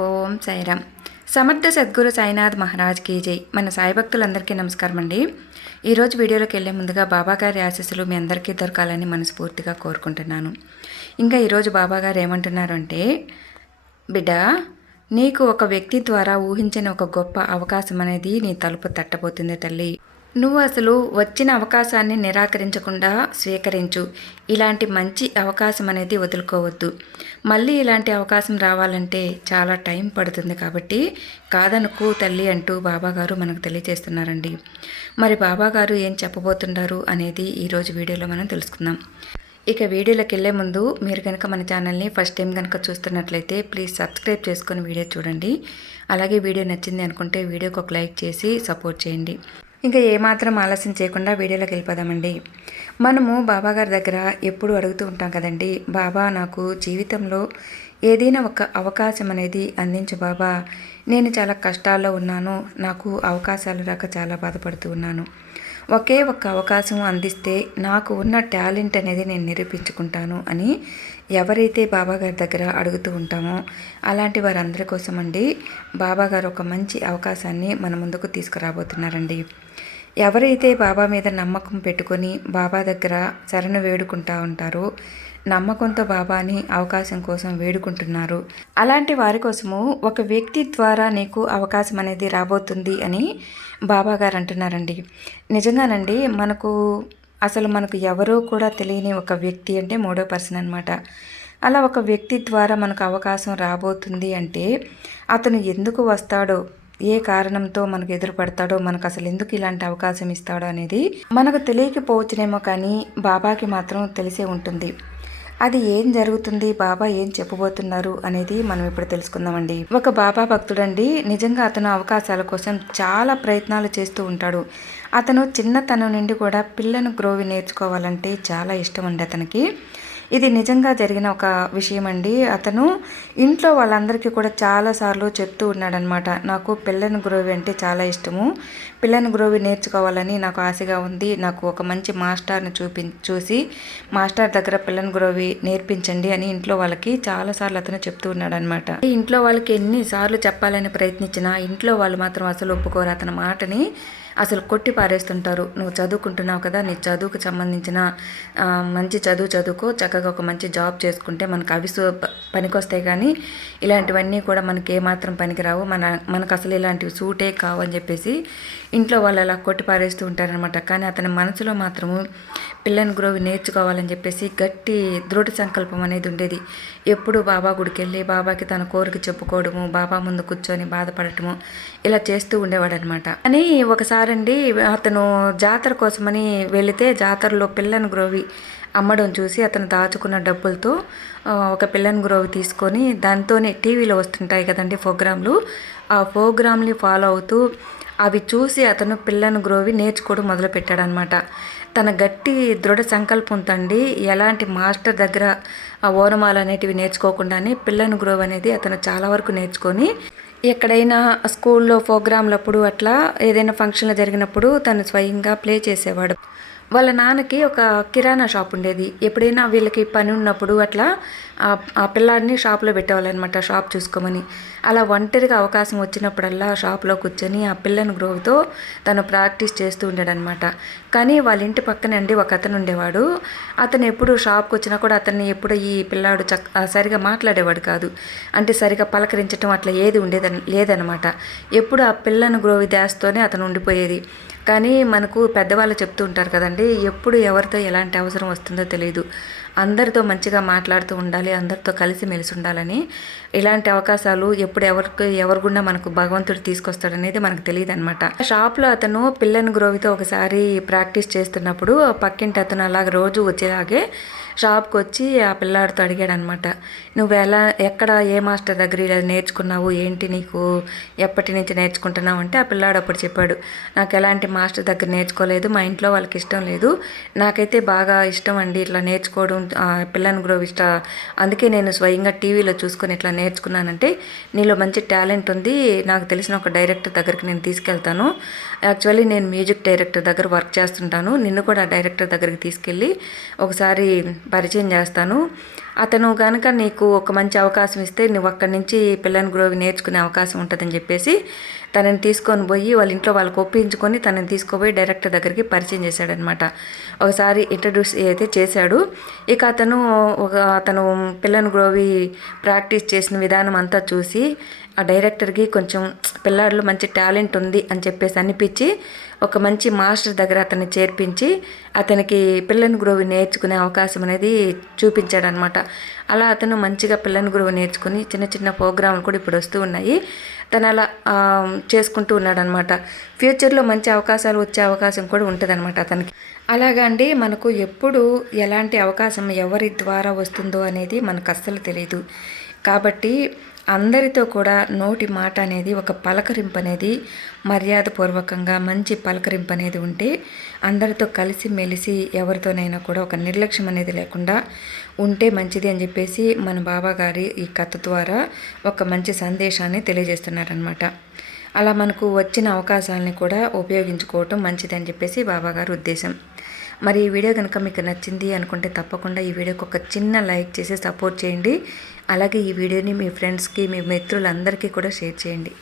ఓం సాయిరామ్. సమర్థ సద్గురు సాయినాథ్ మహారాజ్ కీ జై. మన సాయి భక్తులందరికీ నమస్కారం అండి. ఈరోజు వీడియోలోకి వెళ్ళే ముందుగా బాబాగారి ఆశీస్సులు మీ అందరికీ దొరకాలని మనస్ఫూర్తిగా కోరుకుంటున్నాను. ఇంకా ఈరోజు బాబాగారు ఏమంటున్నారు అంటే, బిడ్డ, నీకు ఒక వ్యక్తి ద్వారా ఊహించని ఒక గొప్ప అవకాశం అనేది నీ తలుపు తట్టబోతుంది తల్లి. నువ్వు అసలు వచ్చిన అవకాశాన్ని నిరాకరించకుండా స్వీకరించు. ఇలాంటి మంచి అవకాశం అనేది వదులుకోవద్దు. మళ్ళీ ఇలాంటి అవకాశం రావాలంటే చాలా టైం పడుతుంది, కాబట్టి కాదనుకు తల్లి అంటూ బాబాగారు మనకు తెలియజేస్తున్నారండి. మరి బాబాగారు ఏం చెప్పబోతున్నారు అనేది ఈరోజు వీడియోలో మనం తెలుసుకుందాం. ఇక వీడియోలోకి వెళ్ళే ముందు మీరు కనుక మన ఛానల్ని ఫస్ట్ టైం కనుక చూస్తున్నట్లయితే ప్లీజ్ సబ్స్క్రైబ్ చేసుకొని వీడియో చూడండి. అలాగే వీడియో నచ్చింది అనుకుంటే వీడియోకి ఒక లైక్ చేసి సపోర్ట్ చేయండి. ఇంకా ఏమాత్రం ఆలస్యం చేయకుండా వీడియోలోకి వెళ్ళిపోదామండి. మనము బాబాగారి దగ్గర ఎప్పుడు అడుగుతూ ఉంటాం కదండి, బాబా నాకు జీవితంలో ఏదైనా ఒక అవకాశం అనేది అందించు బాబా, నేను చాలా కష్టాల్లో ఉన్నాను, నాకు అవకాశాలు రాక చాలా బాధపడుతూ ఉన్నాను, ఒకే ఒక్క అవకాశం అందిస్తే నాకు ఉన్న టాలెంట్ అనేది నేను నిరూపించుకుంటాను అని ఎవరైతే బాబాగారి దగ్గర అడుగుతూ ఉంటామో అలాంటి వారందరి కోసం అండి బాబాగారు ఒక మంచి అవకాశాన్ని మన ముందుకు తీసుకురాబోతున్నారండి. ఎవరైతే బాబా మీద నమ్మకం పెట్టుకొని బాబా దగ్గర శరణు వేడుకుంటూ ఉంటారో, నమ్మకంతో బాబాని అవకాశం కోసం వేడుకుంటున్నారు, అలాంటి వారి కోసము ఒక వ్యక్తి ద్వారా నీకు అవకాశం అనేది రాబోతుంది అని బాబాగారు అంటున్నారండి. నిజంగానండి, మనకు ఎవరో కూడా తెలియని ఒక వ్యక్తి అంటే మూడో పర్సన్ అనమాట. అలా ఒక వ్యక్తి ద్వారా మనకు అవకాశం రాబోతుంది అంటే అతను ఎందుకు వస్తాడో, ఏ కారణంతో మనకు ఎదురుపడతాడో, మనకు అసలు ఎందుకు ఇలాంటి అవకాశం ఇస్తాడో అనేది మనకు తెలియకపోవచ్చునేమో, కానీ బాబాకి మాత్రం తెలిసే ఉంటుంది. అది ఏం జరుగుతుంది, బాబా ఏం చెప్పబోతున్నారు అనేది మనం ఇప్పుడు తెలుసుకుందామండి. ఒక బాబా భక్తుడండి, నిజంగా అతను అవకాశాల కోసం చాలా ప్రయత్నాలు చేస్తూ ఉంటాడు. అతను చిన్నతనం నుండి కూడా పిల్లను గ్రోవి నేర్చుకోవాలంటే చాలా ఇష్టం అండి అతనికి. ఇది నిజంగా జరిగిన ఒక విషయం అండి. అతను ఇంట్లో వాళ్ళందరికీ కూడా చాలాసార్లు చెప్తూ ఉన్నాడనమాట, నాకు పిల్లని గ్రోవి అంటే చాలా ఇష్టము, పిల్లని గ్రోవి నేర్చుకోవాలని నాకు ఆశగా ఉంది, నాకు ఒక మంచి మాస్టర్ని చూసి మాస్టర్ దగ్గర పిల్లని గ్రోవి నేర్పించండి అని ఇంట్లో వాళ్ళకి చాలాసార్లు అతను చెప్తూ ఉన్నాడనమాట. ఇంట్లో వాళ్ళకి ఎన్నిసార్లు చెప్పాలని ప్రయత్నించినా ఇంట్లో వాళ్ళు మాత్రం అసలు ఒప్పుకోరు. అతని మాటని అసలు కొట్టి పారేస్తుంటారు. నువ్వు చదువుకుంటున్నావు కదా, నీ చదువుకు సంబంధించిన మంచి చదువుకో, చక్కగా ఒక మంచి జాబ్ చేసుకుంటే మనకు అవి పనికొస్తాయి, కానీ ఇలాంటివన్నీ కూడా మనకి ఏమాత్రం పనికిరావు, మనకు అసలు ఇలాంటివి సూటే కావు అని చెప్పేసి ఇంట్లో వాళ్ళు అలా కొట్టి పారేస్తూ ఉంటారనమాట. కానీ అతని మనసులో మాత్రము పిల్లని గ్రోవి నేర్చుకోవాలని చెప్పేసి గట్టి దృఢ సంకల్పం అనేది ఉండేది. ఎప్పుడు బాబా గుడికి వెళ్ళి బాబాకి తన కోరిక చెప్పుకోవడము, బాబా ముందు కూర్చొని బాధపడటము ఇలా చేస్తూ ఉండేవాడు అనమాట. అని ఒకసారండి అతను జాతర కోసమని వెళితే జాతరలో పిల్లని గ్రోవి అమ్మడం చూసి అతను దాచుకున్న డబ్బులతో ఒక పిల్లని గ్రోవి తీసుకొని దాంతోనే టీవీలో వస్తుంటాయి కదండి ప్రోగ్రాంలు, ఆ ప్రోగ్రాంని ఫాలో అవుతూ అవి చూసి అతను పిల్లని గ్రోవి నేర్చుకోవడం మొదలుపెట్టాడనమాట. తన గట్టి దృఢ సంకల్పంతో అండి ఎలాంటి మాస్టర్ దగ్గర ఆ ఓనమాలు అనేటివి నేర్చుకోకుండానే పిల్లని గ్రోవి అనేది అతను చాలా వరకు నేర్చుకొని ఎక్కడైనా స్కూల్లో ప్రోగ్రాంలప్పుడు అట్లా ఏదైనా ఫంక్షన్లు జరిగినప్పుడు తను స్వయంగా ప్లే చేసేవాడు. వాళ్ళ నాన్నకి ఒక కిరాణా షాప్ ఉండేది. ఎప్పుడైనా వీళ్ళకి పని ఉన్నప్పుడు అట్లా ఆ పిల్లాడిని షాప్లో పెట్టేవాళ్ళనమాట, షాప్ చూసుకోమని. అలా ఒంటరిగా అవకాశం వచ్చినప్పుడల్లా షాప్లో కూర్చొని ఆ పిల్లని గ్రోవ్తో తను ప్రాక్టీస్ చేస్తూ ఉండేడనమాట. కానీ వాళ్ళ ఇంటి పక్కనే అండి ఒక అతను ఉండేవాడు. అతను ఎప్పుడు షాప్కి వచ్చినా కూడా అతన్ని ఎప్పుడు ఈ పిల్లాడు సరిగా మాట్లాడేవాడు కాదు, అంటే సరిగా పలకరించడం అట్లా ఏది లేదనమాట. ఎప్పుడు ఆ పిల్లని గ్రోవి ధ్యాసతోనే అతను ఉండిపోయేది. కానీ మనకు పెద్దవాళ్ళు చెప్తూ ఉంటారు కదండి, ఎప్పుడు ఎవరితో ఎలాంటి అవసరం వస్తుందో తెలియదు, అందరితో మంచిగా మాట్లాడుతూ ఉండాలి, అందరితో కలిసి మెలిసి ఉండాలని. ఇలాంటి అవకాశాలు ఎప్పుడు ఎవరి గుండా మనకు భగవంతుడు తీసుకొస్తాడనేది మనకు తెలియదు అనమాట. షాప్లో అతను పిల్లని గ్రోవితో ఒకసారి ప్రాక్టీస్ చేస్తున్నప్పుడు పక్కింటి అతను అలాగ రోజు వచ్చేలాగే షాప్కి వచ్చి ఆ పిల్లాడితో అడిగాడు అనమాట, నువ్వు ఎక్కడ ఏ మాస్టర్ దగ్గర ఇలా నేర్చుకున్నావు, ఏంటి నీకు ఎప్పటి నుంచి నేర్చుకుంటున్నావు అంటే ఆ పిల్లాడు అప్పుడు చెప్పాడు, నాకు ఎలాంటి మాస్టర్ దగ్గర నేర్చుకోలేదు, మా ఇంట్లో వాళ్ళకి ఇష్టం లేదు, నాకైతే బాగా ఇష్టం అండి ఇట్లా నేర్చుకోవడం, పిల్లని గ్రోవ్ అందుకే నేను స్వయంగా టీవీలో చూసుకొని ఇట్లా నేర్చుకున్నానంటే నీలో మంచి టాలెంట్ ఉంది, నాకు తెలిసిన ఒక డైరెక్టర్ దగ్గరికి నేను తీసుకెళ్తాను, యాక్చువల్లీ నేను మ్యూజిక్ డైరెక్టర్ దగ్గర వర్క్ చేస్తుంటాను, నిన్ను కూడా డైరెక్టర్ దగ్గరికి తీసుకెళ్ళి ఒకసారి పరిచయం చేస్తాను, అతను కనుక నీకు ఒక మంచి అవకాశం ఇస్తే నువ్వు అక్కడి నుంచి పిల్లని గ్రోవి నేర్చుకునే అవకాశం ఉంటుందని చెప్పేసి తనని తీసుకొని పోయి వాళ్ళ ఇంట్లో వాళ్ళకి ఒప్పించుకొని తనని తీసుకుపోయి డైరెక్టర్ దగ్గరికి పరిచయం చేశాడనమాట. ఒకసారి ఇంట్రడ్యూస్ అయితే చేశాడు. ఇక అతను పిల్లని గ్రోవి ప్రాక్టీస్ చేసిన విధానం అంతా చూసి ఆ డైరెక్టర్కి కొంచెం పిల్లాడిలో మంచి టాలెంట్ ఉంది అని చెప్పేసి అనిపించి ఒక మంచి మాస్టర్ దగ్గర అతన్ని చేర్పించి అతనికి పిల్లని గ్రోవి నేర్చుకునే అవకాశం అనేది చూపించాడనమాట. అలా అతను మంచిగా పిల్లని గ్రోవి నేర్చుకుని చిన్న చిన్న ప్రోగ్రాంలు కూడా ఇప్పుడు వస్తూ ఉన్నాయి. తను అలా చేసుకుంటూ ఉన్నాడనమాట. ఫ్యూచర్లో మంచి అవకాశాలు వచ్చే అవకాశం కూడా ఉంటుందన్నమాట అతనికి. అలాగండి, మనకు ఎప్పుడు ఎలాంటి అవకాశం ఎవరి ద్వారా వస్తుందో అనేది మనకు అస్సలు తెలియదు. కాబట్టి అందరితో కూడా నోటి మాట అనేది ఒక పలకరింపు అనేది మర్యాదపూర్వకంగా మంచి పలకరింపు అనేది ఉంటే అందరితో కలిసి మెలిసి ఎవరితోనైనా కూడా ఒక నిర్లక్ష్యం అనేది లేకుండా ఉంటే మంచిది అని చెప్పేసి మన బాబా గారి ఈ కథ ద్వారా ఒక మంచి సందేశాన్ని తెలియజేస్తున్నారనమాట. అలా మనకు వచ్చిన అవకాశాలని కూడా ఉపయోగించుకోవటం మంచిది అని చెప్పేసి బాబా గారి ఉద్దేశం. మరి ఈ వీడియో కనుక మీకు నచ్చింది అనుకుంటే తప్పకుండా ఈ వీడియోకి ఒక చిన్న లైక్ చేసి సపోర్ట్ చేయండి. అలాగే ఈ వీడియోని మీ ఫ్రెండ్స్కి, మీ మిత్రులందరికీ కూడా షేర్ చేయండి.